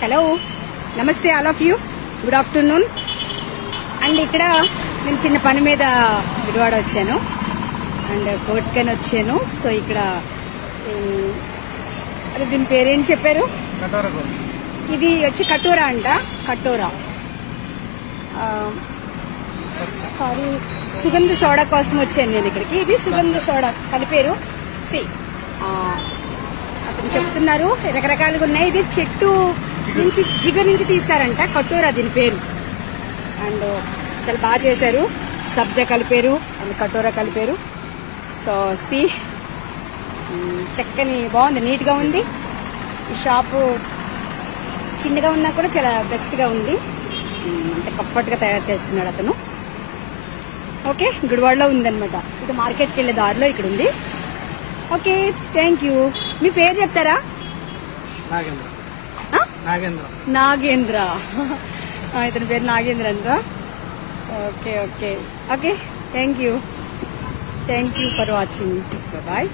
Hello, నమస్తే all of you. Good afternoon. And ఇక్కడ నేను చిన్న పని మీద విజయవాడ వచ్చాను అండ్ కోట్కని వచ్చాను. సో ఇక్కడ అదే దీని పేరేంటి చెప్పారు? ఇది వచ్చి కటోరా అంట. కటోరా సారీ, సుగంధ సోడా కోసం వచ్చాను నేను ఇక్కడికి. ఇది సుగంధ సోడా కలిపారు. అతను చెప్తున్నారు రకరకాలుగా ఉన్నాయి. ఇది చెట్టు నుంచి జిగర్ నుంచి తీస్తారంట. కటోరా దీని పేరు. అండ్ చాలా బాగా చేశారు. సబ్జా కలిపారు అండ్ కటోరా కలిపారు. సో చక్కని బాగుంది, నీట్ గా ఉంది. ఈ షాపు చిన్నగా ఉన్నా కూడా చాలా బెస్ట్ గా ఉంది. అంటే కంఫర్ట్ గా తయారు చేస్తున్నాడు అతను. ఓకే, గుడివాడలో ఉందన్నమాట. ఇది మార్కెట్కి వెళ్లే దారిలో ఇక్కడ ఉంది. Okay, thank you. మీ పేరు చెప్తారా? నాగేంద్ర. ఇతని పేరు నాగేంద్ర అంట. Okay okay okay, thank you for watching. Bye.